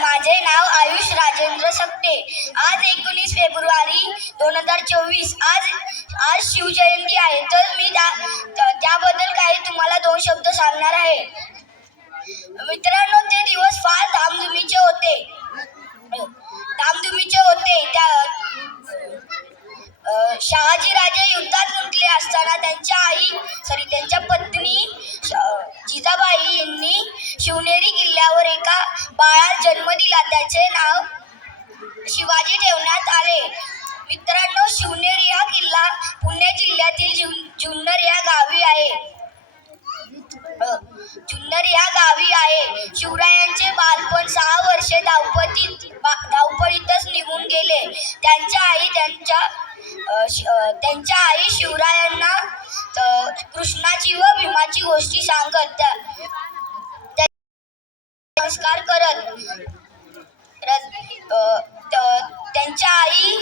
माझे नाव आयुष राजेंद्र सकटे आज एकोणीस फेब्रुवारी दोन हजार चोवीस. आज आज शिवजयंती आहे. तर मी त्या त्याबद्दल काही तुम्हाला दोन शब्द सांगणार आहे. मित्रांनो ते दिवस फार धामधुमीचे होते. धामधुमीचे होते. त्या शहाजी राजे युद्धात गुंतले असताना त्यांच्या आई सॉरी त्यांच्या पत्नी शिवनेरी किल्ल्यावर एका बाळास जन्म दिला. त्याचे नाव शिवाजी ठेवण्यात आले. मित्रांनो शिवनेरी हा किल्ला पुणे जिल्ह्यातील जुन- जुन्नर या गावी आहे. जुन्नर या गावी आहे. शिवरायांचे बालपण सहा वर्षे धावपतीत बा- धावपळीतच निघून गेले. त्यांच्या आई त्यांच्या त्यांच्या आई शिवरायांना कृष्णाची व भीमाची गोष्टी सांगत नमस्कार करत. त्यांच्या आई